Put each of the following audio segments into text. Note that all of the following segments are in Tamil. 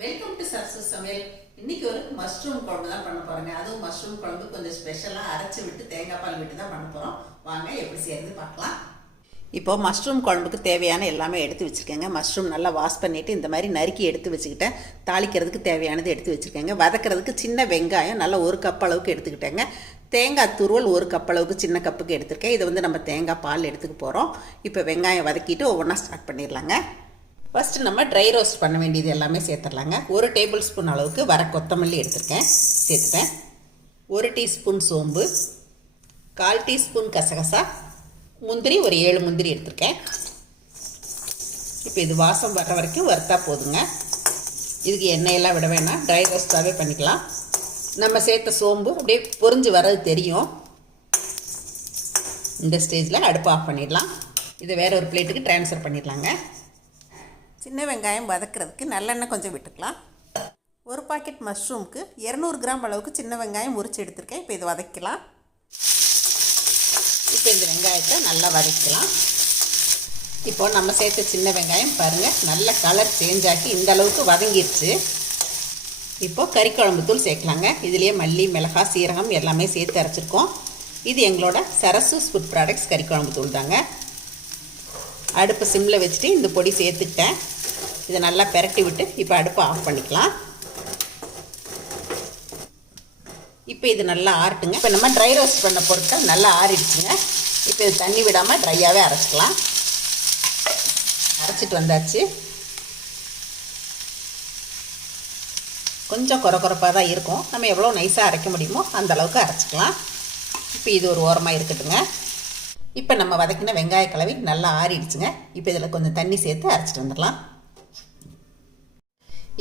வெல்கம் டு சரசு சமையல் இன்னைக்கு ஒரு மஷ்ரூம் குழம்பு தான் பண்ண போறேங்க. அதுவும் மஷ்ரூம் குழம்பு கொஞ்சம் ஸ்பெஷலாக அரைச்சி விட்டு தேங்காய் பால் விட்டு தான் பண்ண போகிறோம் வாங்க எப்படி செய்யறது பார்க்கலாம். இப்போ மஷ்ரூம் குழம்புக்கு தேவையான எல்லாமே எடுத்து வச்சுருக்கேங்க. மஷ்ரூம் நல்லா வாஷ் பண்ணிவிட்டு இந்த மாதிரி நறுக்கி எடுத்து வச்சுக்கிட்டேன். தாளிக்கிறதுக்கு தேவையானது எடுத்து வச்சுருக்கேங்க. வதக்கிறதுக்கு சின்ன வெங்காயம் நல்லா ஒரு கப் அளவுக்கு எடுத்துக்கிட்டேங்க. தேங்காய் துருவல் ஒரு கப் அளவுக்கு சின்ன கப்புக்கு எடுத்திருக்கேன். இதை வந்து நம்ம தேங்காய் பால் எடுத்துக்க போகிறோம் இப்போ வெங்காயம் வதக்கிட்டு ஒவ்வொன்றா ஸ்டார்ட் பண்ணிடலாங்க. ஃபஸ்ட்டு நம்ம ட்ரை ரோஸ்ட் பண்ண வேண்டியது எல்லாமே சேர்த்துடலாங்க. ஒரு டேபிள் ஸ்பூன் அளவுக்கு வர கொத்தமல்லி எடுத்திருக்கேன். சேர்த்துட்டேன். ஒரு டீஸ்பூன் சோம்பு. கால் டீஸ்பூன் கசகசா. முந்திரி ஒரு ஏழு முந்திரி எடுத்திருக்கேன். இப்போ இது வாசம் வர்ற வரைக்கும் வறுத்தா போதுங்க. இதுக்கு எண்ணெயெல்லாம் விட வேணாம். ட்ரை ரோஸ்ட்டாகவே பண்ணிக்கலாம். நம்ம சேர்த்த சோம்பு அப்படியே பொறிஞ்சு வர்றது தெரியும். இந்த ஸ்டேஜில் அடுப்பு ஆஃப் பண்ணிடலாம். இதை வேறு ஒரு பிளேட்டுக்கு ட்ரான்ஸ்ஃபர் பண்ணிடலாங்க. சின்ன வெங்காயம் வதக்கிறதுக்கு நல்லெண்ணெய் கொஞ்சம் விட்டுக்கலாம். ஒரு பாக்கெட் மஷ்ரூம்க்கு இரநூறு கிராம் அளவுக்கு சின்ன வெங்காயம் உரிச்சு எடுத்திருக்கேன். இப்போ இது வதக்கலாம். இப்போ இந்த வெங்காயத்தை நல்லா வதக்கலாம். இப்போ நம்ம சேர்த்த சின்ன வெங்காயம் பாருங்கள் நல்ல கலர் சேஞ்ச் ஆகி இந்த அளவுக்கு வதங்கிருச்சு. இப்போ கறிக்குழம்பு தூள் சேர்க்கலாங்க. இதுலேயே மல்லி மிளகாய் சீரகம் எல்லாமே சேர்த்து அரைச்சிருக்கோம். இது எங்களோட சரசூஸ் ஃபுட் ப்ராடக்ட்ஸ் கறிக்குழம்பு தூள் தாங்க அடுப்பு சிம்மில் வச்சுட்டு இந்த பொடி சேர்த்துக்கிட்டேன் இதை நல்லா பெரட்டி விட்டு இப்போ அடுப்பை ஆஃப் பண்ணிக்கலாம். இப்போ இது நல்லா ஆறட்டுங்க. இப்போ நம்ம ட்ரை ரோஸ்ட் பண்ண பொருட்கள் நல்லா ஆறிடுச்சுங்க. இப்போ இது தண்ணி விடாமல் ட்ரையாகவே அரைச்சிக்கலாம். அரைச்சிட்டு வந்தாச்சு. கொஞ்சம் குறை குறைப்பாக தான் இருக்கும். நம்ம எவ்வளோ நைஸாக அரைக்க முடியுமோ அந்தளவுக்கு அரைச்சிக்கலாம். இப்போ இது ஒரு ஓரமாக இருக்கட்டுங்க. இப்போ நம்ம வதக்கின வெங்காய கலவை நல்லா ஆறிடுச்சுங்க. இப்போ இதில் கொஞ்சம் தண்ணி சேர்த்து அரைச்சிட்டு வந்துடலாம்.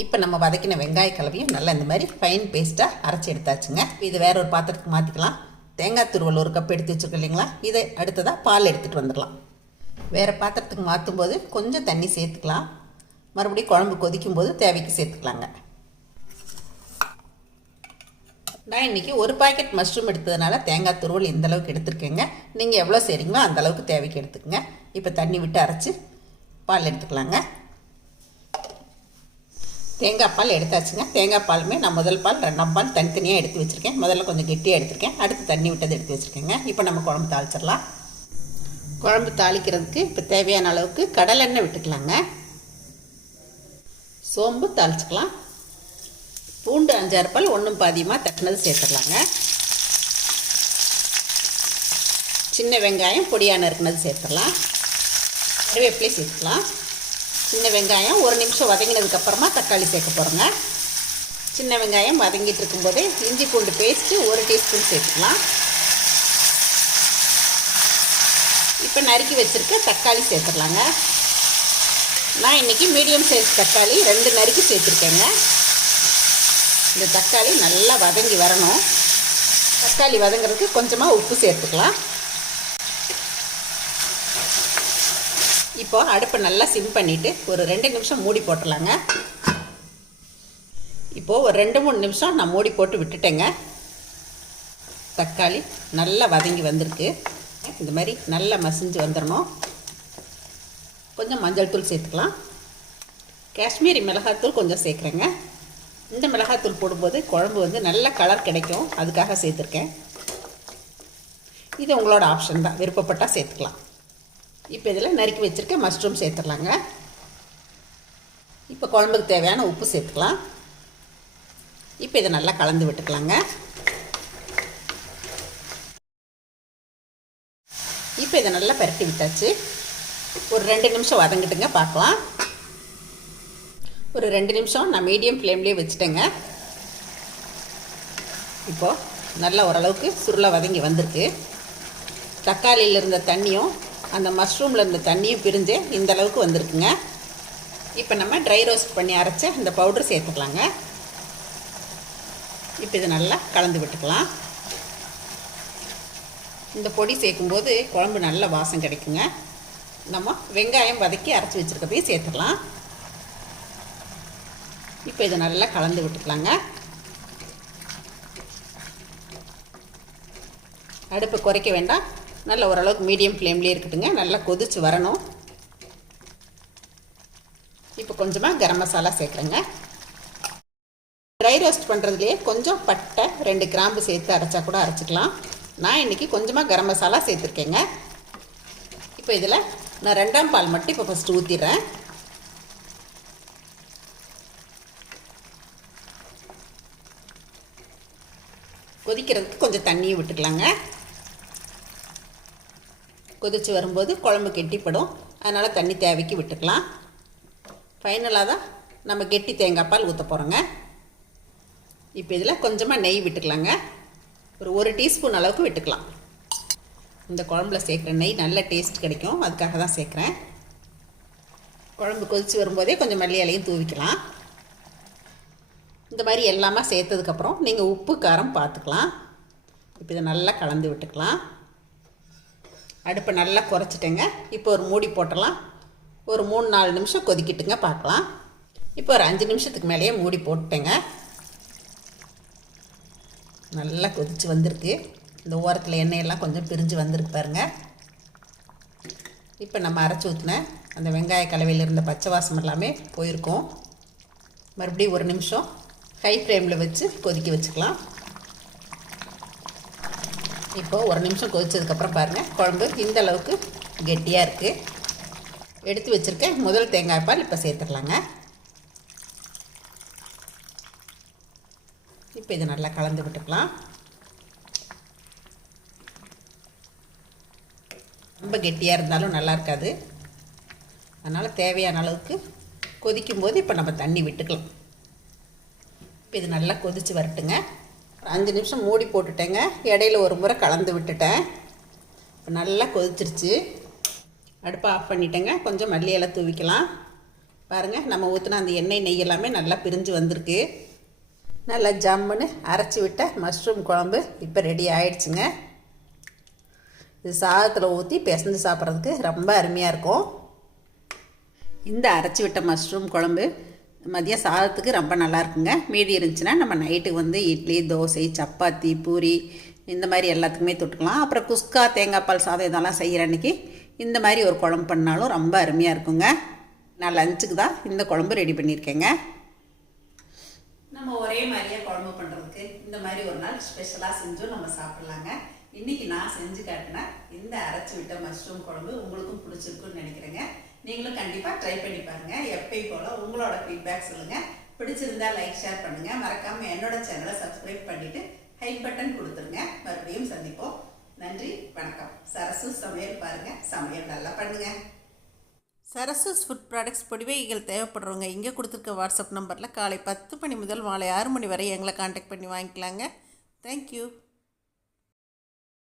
இப்போ நம்ம வதக்கின வெங்காய கலவையும் நல்லா இந்த மாதிரி ஃபைன் பேஸ்ட்டாக அரைச்சி எடுத்தாச்சுங்க. இது வேற ஒரு பாத்திரத்துக்கு மாற்றிக்கலாம் தேங்காய் துருவல் ஒரு கப் எடுத்து வச்சுருக்கோம் இல்லைங்களா? இதை அடுத்ததாக பால் எடுத்துகிட்டு வந்துடலாம். வேறு பாத்திரத்துக்கு மாற்றும் போது கொஞ்சம் தண்ணி சேர்த்துக்கலாம். மறுபடியும் குழம்பு கொதிக்கும் போது தேவைக்கு சேர்த்துக்கலாங்க. நான் இன்றைக்கி ஒரு பாக்கெட் மஷ்ரூம் எடுத்ததுனால தேங்காய் துருவல் இந்த அளவுக்கு எடுத்துருக்கேங்க. நீங்கள் எவ்வளோ செய்கிறீங்களோ அந்த அளவுக்கு தேவைக்கு எடுத்துக்கோங்க. இப்போ தண்ணி விட்டு அரைச்சி பால் எடுத்துக்கலாங்க. தேங்காய் பால் எடுத்தாச்சுங்க. தேங்காய் பாலுமே நான் முதல் பால் ரெண்டாம் பால் தனித்தனியாக எடுத்து வச்சுருக்கேன். முதல்ல கொஞ்சம் கெட்டியாக எடுத்திருக்கேன். அடுத்து தண்ணி விட்டது எடுத்து வச்சுருக்கேங்க. இப்போ நம்ம குழம்பு தாளிச்சிடலாம். குழம்பு தாளிக்கிறதுக்கு இப்போ தேவையான அளவுக்கு கடலெண்ணெய் விட்டுக்கலாங்க. சோம்பு தாளிச்சிக்கலாம். பூண்டு அஞ்சாறு பால் ஒன்றும் பாதியமாக தட்டினது சேர்த்துடலாங்க. சின்ன வெங்காயம் பொடியான இருக்குனது சேர்த்துடலாம். கருவேப்பிலை சேர்த்துக்கலாம். சின்ன வெங்காயம் ஒரு நிமிஷம் வதங்கினதுக்கப்புறமா தக்காளி சேர்க்க போகிறோங்க சின்ன வெங்காயம் வதங்கிட்டு இருக்கும்போதே இஞ்சி பூண்டு பேஸ்ட்டு ஒரு டீஸ்பூன் சேர்த்துக்கலாம். இப்போ நறுக்கி வச்சுருக்க தக்காளி சேர்த்துடலாங்க. நான் இன்றைக்கி மீடியம் சைஸ் தக்காளி ரெண்டு நறுக்கி சேர்த்துருக்கேங்க. இந்த தக்காளி நல்லா வதங்கி வரணும். தக்காளி வதங்குறதுக்கு கொஞ்சமாக உப்பு சேர்த்துக்கலாம். இப்போ அடுப்பை நல்லா சிம் பண்ணிவிட்டு ஒரு ரெண்டு நிமிஷம் மூடி போட்டுடலாங்க. இப்போது ஒரு ரெண்டு மூணு நிமிஷம் நான் மூடி போட்டு விட்டுட்டேங்க. தக்காளி நல்லா வதங்கி வந்திருக்கு. இந்த மாதிரி நல்லா மசிஞ்சு வந்துடணும். கொஞ்சம் மஞ்சள் தூள் சேர்த்துக்கலாம். காஷ்மீரி மிளகாத்தூள் கொஞ்சம் சேர்க்குறேங்க. இந்த மிளகாத்தூள் போடும்போது குழம்பு வந்து நல்ல கலர் கிடைக்கும். அதுக்காக சேர்த்துருக்கேன். இது உங்களோட ஆப்ஷன் தான். விருப்பப்பட்டால் சேர்த்துக்கலாம். இப்போ இதில் நறுக்கி வச்சுருக்க மஷ்ரூம் சேர்த்துடலாங்க. இப்போ குழம்புக்கு தேவையான உப்பு சேர்த்துக்கலாம். இப்போ இதை நல்லா கலந்து விட்டுக்கலாங்க. இப்போ இதை நல்லா பரட்டி விட்டாச்சு. ஒரு ரெண்டு நிமிஷம் வதங்கிட்டுங்க பார்க்கலாம். ஒரு ரெண்டு நிமிஷம் நான் மீடியம் ஃப்ளேம்லேயே வச்சுட்டேங்க. இப்போது நல்லா ஓரளவுக்கு சுருளை வதங்கி வந்திருக்கு. தக்காளியில் இருந்த தண்ணியும் அந்த மஷ்ரூமில் இருந்த தண்ணியும் பிரிஞ்சு இந்த அளவுக்கு வந்திருக்குங்க. இப்போ நம்ம ட்ரை ரோஸ்ட் பண்ணி அரைச்ச இந்த பவுடர் சேர்த்துக்கலாங்க. இப்போ இதை நல்லா கலந்து விட்டுக்கலாம். இந்த பொடி சேர்க்கும்போது குழம்பு நல்ல வாசம் கிடைக்குங்க. நம்ம வெங்காயம் வதக்கி அரைச்சி வச்சுருக்கதையும் சேர்த்துக்கலாம். இப்போ இதை நல்லா கலந்து விட்டுக்கலாங்க. அடுப்பை குறைக்க வேண்டாம். நல்ல ஓரளவுக்கு மீடியம் ஃப்ளேம்லேயே இருக்கட்டுங்க. நல்லா கொதிச்சு வரணும். இப்போ கொஞ்சமாக கரம் மசாலா சேர்க்குறேங்க. ட்ரை ரோஸ்ட் பண்ணுறதுலேயே கொஞ்சம் பட்டை ரெண்டு கிராம்பு சேர்த்து அரைச்சா கூட அரைச்சிக்கலாம். நான் இன்றைக்கி கொஞ்சமாக கரம் மசாலா சேர்த்துருக்கேங்க. இப்போ இதில் நான் ரெண்டாம் பால் மட்டும் இப்போ ஃபஸ்ட்டு ஊற்றிடுறேன் கொதிக்கிறதுக்கு கொஞ்சம் தண்ணியும் விட்டுக்கலாங்க. கொதித்து வரும்போது குழம்பு கெட்டிப்படும். அதனால் தண்ணி தேவைக்கு விட்டுக்கலாம். ஃபைனலாக தான் நம்ம கெட்டி தேங்காய் பால் ஊற்ற போகிறோங்க இப்போ இதில் கொஞ்சமாக நெய் விட்டுக்கலாங்க. ஒரு ஒரு டீஸ்பூன் அளவுக்கு விட்டுக்கலாம். இந்த குழம்புல சேர்க்குற நெய் நல்ல டேஸ்ட் கிடைக்கும். அதுக்காக தான் சேர்க்குறேன். குழம்பு கொதித்து வரும்போதே கொஞ்சம் மல்லி இலையும் தூவிக்கலாம். இந்த மாதிரி எல்லாமே சேர்த்ததுக்கப்புறம் நீங்கள் உப்பு காரம் பார்த்துக்கலாம் இப்போ இதை நல்லா கலந்து விட்டுக்கலாம். அடுப்பை நல்லா குறைச்சிட்டேங்க. இப்போ ஒரு மூடி போட்டலாம் ஒரு மூணு நாலு நிமிஷம் கொதிக்கிட்டுங்க பார்க்கலாம். இப்போ ஒரு அஞ்சு நிமிஷத்துக்கு மேலேயே மூடி போட்டுட்டேங்க. நல்லா கொதித்து வந்திருக்கு. இந்த ஓரத்தில் எண்ணெயெல்லாம் கொஞ்சம் பிரிஞ்சு வந்திருக்கு பாருங்க. இப்போ நம்ம அரைச்சி ஊற்றின அந்த வெங்காய கலவையில் இருந்த பச்சை வாசம் எல்லாமே போயிருக்கோம். மறுபடியும் ஒரு நிமிஷம் ஹை ஃப்ளேமில் வச்சு கொதிக்க வச்சுக்கலாம். இப்போது ஒரு நிமிஷம் கொதித்ததுக்கப்புறம் பாருங்கள் குழம்பு இந்த அளவுக்கு கெட்டியாக இருக்குது எடுத்து வச்சுருக்கேன் முதல் தேங்காய் பால் இப்போ சேர்த்துடலாங்க. இப்போ இதை நல்லா கலந்து விட்டுக்கலாம். ரொம்ப கெட்டியாக இருந்தாலும் நல்லா இருக்காது. அதனால் தேவையான அளவுக்கு கொதிக்கும் போது இப்போ நம்ம தண்ணி விட்டுக்கலாம். இப்போ இது நல்லா கொதித்து வரட்டுங்க. ஒரு அஞ்சு நிமிஷம் மூடி போட்டுட்டேங்க. இடையில ஒரு முறை கலந்து விட்டுட்டேன். இப்போ நல்லா கொதிச்சிருச்சு. அடுப்பை ஆஃப் பண்ணிட்டேங்க. கொஞ்சம் மல்லியெல்லாம் தூவிக்கலாம். பாருங்கள் நம்ம ஊற்றின அந்த எண்ணெய் நெய் எல்லாமே நல்லா பிரிஞ்சு வந்திருக்கு. நல்லா ஜம்முன்னு அரைச்சி விட்ட மஷ்ரூம் குழம்பு இப்போ ரெடி ஆயிடுச்சுங்க. இது சாதத்தில் ஊற்றி பிசைஞ்சு சாப்பிட்றதுக்கு ரொம்ப அருமையாக இருக்கும். இந்த அரைச்சி விட்ட மஷ்ரூம் குழம்பு மதியம் சாதத்துக்கு ரொம்ப நல்லா இருக்குங்க மீதி இருந்துச்சுன்னா நம்ம நைட்டுக்கு வந்து இட்லி தோசை சப்பாத்தி பூரி இந்த மாதிரி எல்லாத்துக்குமே தொட்டுக்கலாம். அப்புறம் குஸ்கா தேங்காய் பால் சாதம் இதெல்லாம் செய்கிற அன்றைக்கி இந்த மாதிரி ஒரு குழம்பு பண்ணாலும் ரொம்ப அருமையாக இருக்குங்க. நான் லஞ்சுக்கு தான் இந்த குழம்பு ரெடி பண்ணியிருக்கேங்க. நம்ம ஒரே மாதிரியே குழம்பு பண்ணுறதுக்கு இந்த மாதிரி ஒரு நாள் ஸ்பெஷலாக செஞ்சும் நம்ம சாப்பிட்லாங்க. இன்னைக்கு நான் செஞ்சு காட்டினேன் இந்த அரைச்சி விட்ட மஷ்ரூம் குழம்பு உங்களுக்கும் பிடிச்சிருக்குன்னு நினைக்கிறேங்க. நீங்களும் கண்டிப்பாக ட்ரை பண்ணி பாருங்க. எப்பயும் போல உங்களோட ஃபீட்பேக் சொல்லுங்க. பிடிச்சிருந்தா லைக் ஷேர் பண்ணுங்க. மறக்காம என்னோட சேனலை சப்ஸ்கிரைப் பண்ணிட்டு ஹை பட்டன் கொடுத்துருங்க. மறுபடியும் சந்திப்போம். நன்றி வணக்கம். சரசு சமையல் பாருங்க. சமையல் நல்லா பண்ணுங்க. சரசஸ் ஃபுட் ப்ராடக்ட்ஸ் பொடிவைகள் தேவைப்படுறவங்க இங்கே கொடுத்துருக்க வாட்ஸ்அப் நம்பரில் காலை பத்து மணி முதல் மாலை ஆறு மணி வரை எங்களை காண்டாக்ட் பண்ணி வாங்கிக்கலாங்க. தேங்க்யூ